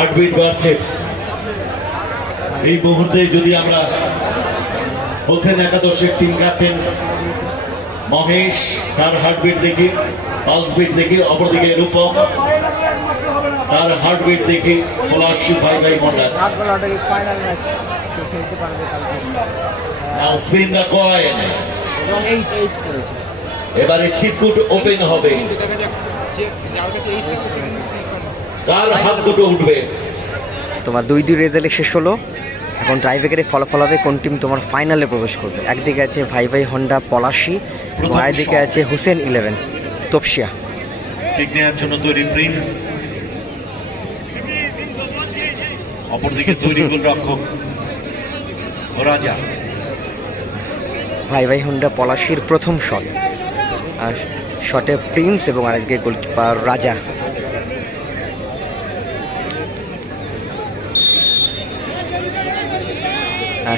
Heartbeat বাড়ছে। এই মুহূর্তে যদি আমরা হোসেন একাদশের টিম ক্যাপ্টেন মহেশ, তার হার্টবিট দেখি পালস বিট দেখি, অপরদিকে রূপম তার হার্টবিট দেখি পলাশি ভাই ভাই করেছে এবারে চিটকুট ওপেন হবে। কার হাত দুটো উঠবে? তোমার দুই দুই রেজাল্ট শেষ হলো। এখন ড্রাইভেকারে ফলাফল হবে কোন টিম তোমার ফাইনালে প্রবেশ করবে। একদিকে আছে ভাই ভাই হন্ডা পলাশি এবং আরেকদিকে আছে হুসেন ইলেভেন তপসিয়া কিক নেওয়ার জন্য তৈরি প্রিন্স অপরদিকে তৈরি গোলরক্ষক রাজা। ভাই ভাই হন্ডা পলাশির প্রথম শট আর শটে প্রিন্স এবং আরেকদিকে গোলকিপার রাজা।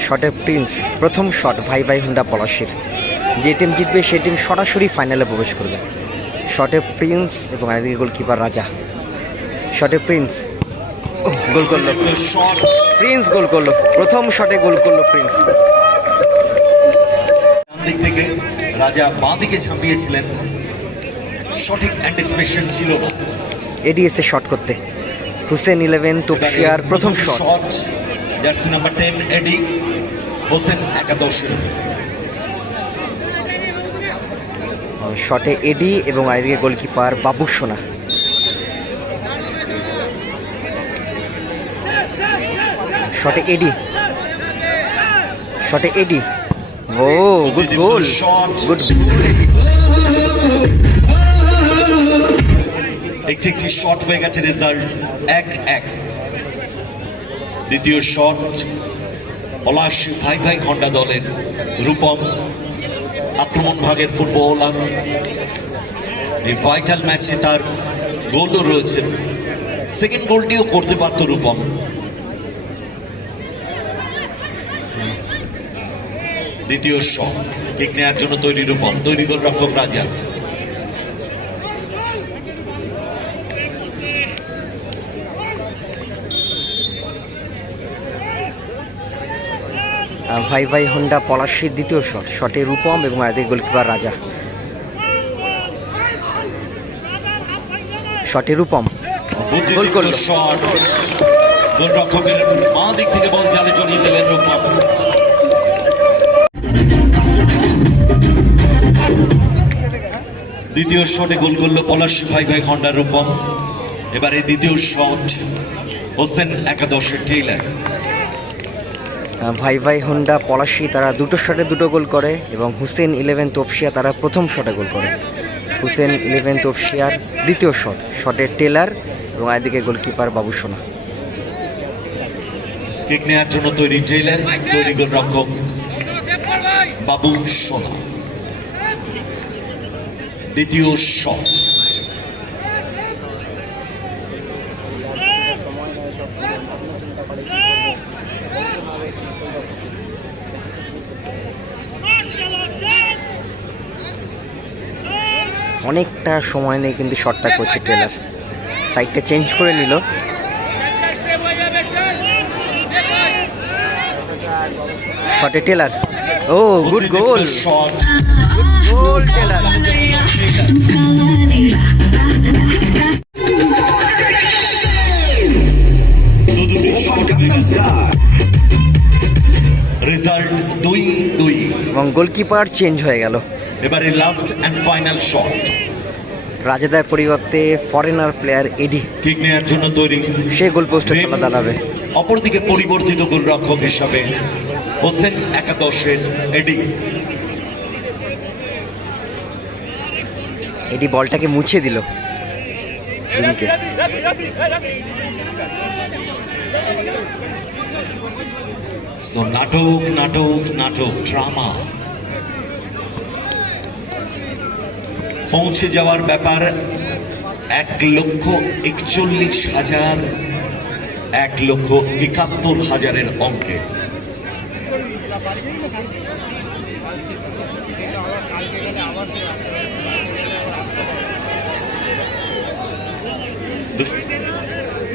শটে প্রিন্স প্রথম শট ভাই ভাই হুন্ডা পলাশির যে টিম জিতবে সেই টিম সরাসরি ফাইনালে প্রবেশ করবে। শটে প্রিন্স এবং আরেকদিকে গোলকিপার রাজা। শটে প্রিন্স গোল করল। প্রিন্স গোল করল। প্রথম শটে গোল করল প্রিন্স দিক থেকে রাজা বাঁ দিকে ঝাঁপিয়েছিলেন সঠিক অ্যান্টিসিপেশন ছিল না। এডি এসে শট করতে। হুসেন ইলেভেন তপসিয়ার প্রথম শট জার্সি নাম্বার টেন এডি হোসেন একাদশে। শটে এডি এবং আরেকদিকে গোলকিপার বাবু সোনা। শটে এডি। শটে এডি। ও গুড গোল। গুড। একটি একটি শট হয়ে গেছে রেজাল্ট এক এক। দ্বিতীয় শট, পলাশ ভাই ভাই হন্ডা দলের রূপম, আক্রমণ ভাগের ফুটবলার। এই ভাইটাল ম্যাচে তার গোলও রয়েছে। সেকেন্ড গোলটিও করতে পারত রূপম। দ্বিতীয় শট কিক নেওয়ার জন্য তৈরি রূপম। তৈরি গোলরক্ষক রাজা ভাই ভাই হন্ডা পলাশির দ্বিতীয় শট। শটে রূপম এবং আরেকদিকে গোলকিপার রাজা। শটে রূপম। গোল করল। গোলরক্ষকের দিক থেকে বল জালে জড়িয়ে দিলেন রূপম। দ্বিতীয় শটে গোল করল পলাশ ভাই ভাই খন্ডার রূপম। এবারে দ্বিতীয় শট হোসেন একাদশের টেইলার ভাই ভাই হোন্ডা, পলাশি তারা দুটো শটে দুটো গোল করে এবং হুসেন ইলেভেন তপসিয়া তারা প্রথম শটে গোল করে। হুসেন ইলেভেন তপসিয়ার দ্বিতীয় শট শটে টেলার এবং আরেকদিকে গোলকিপার বাবু সোনা। নেওয়ার জন্য তৈরি তৈরি বাবু সোনা। দ্বিতীয় শট অনেকটা সময় নেই কিন্তু শটটা করছে টেলার সাইডটা চেঞ্জ করে নিল। শটে টেলার ও good goal goal Taylor result দুই দুই। এবং গোলকিপার চেঞ্জ হয়ে গেল। এবারে লাস্ট অ্যান্ড ফাইনাল শট রাজাদার পরিবর্তে ফরেনার প্লেয়ার এডি কিক নেওয়ার জন্য তৈরি। সে গোল পোস্টে তলা দাঁড়াবে। অপরদিকে পরিবর্তিত গোলরক্ষক হিসাবে হোসেন একাদশের এডি এডি বলটাকে মুছে দিল। সো নাটক নাটক নাটক ড্রামা পৌঁছে যাওয়ার ব্যাপার, এক লক্ষ একচল্লিশ হাজার, এক লক্ষ একাত্তর হাজারের অঙ্কে।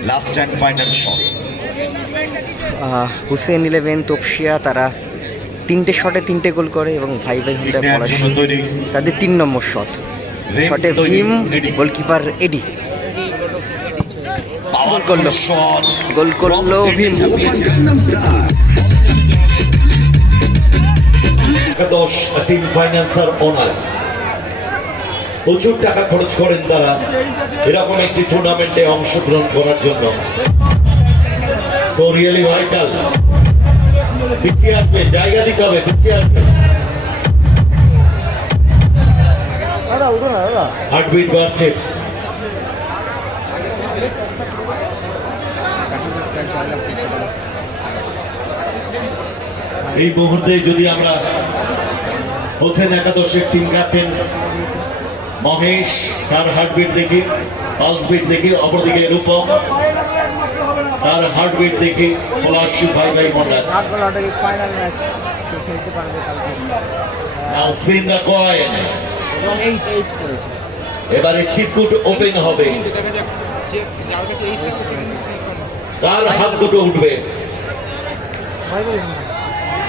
Last and final shot Hussain eleven Tapsia তারা তিনটে শটে তিনটে গোল করে এবং ভাই ভাই হুন্ডা পলাশি। তাদের তিন নম্বর শট শটে ভীম গোলকিপার এডি পাওয়ার করল। গোল করল ভীম। একাদশ টিম ফাইন্যান্সার ওনার প্রচুর টাকা খরচ করেন তারা। এরকম একটি টুর্নামেন্টে অংশগ্রহণ করার জন্য। So really vital. পিছিয়ে আসবে জায়গা দিতে হবে পিছিয়ে আসবে। হার্টবিট বাড়ছে। এই মুহূর্তে যদি আমরা হোসেন একাদশের টিম ক্যাপ্টেন মহেশ তার হার্টবিট দেখি পালস বিট দেখি অপরদিকে রূপম তার হার্টবিট দেখি পলাশি ভাই ভাই ফাইনাল ম্যাচ খেলতে পারবে কালকে। নাও স্পিন দ্য কয়েন এবং এইচ এইচ করেছে। এবারে চিৎকুট ওপেন হবে। কার হাত দুটো উঠবে।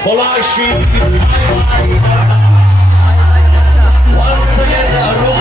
Palashi Once again,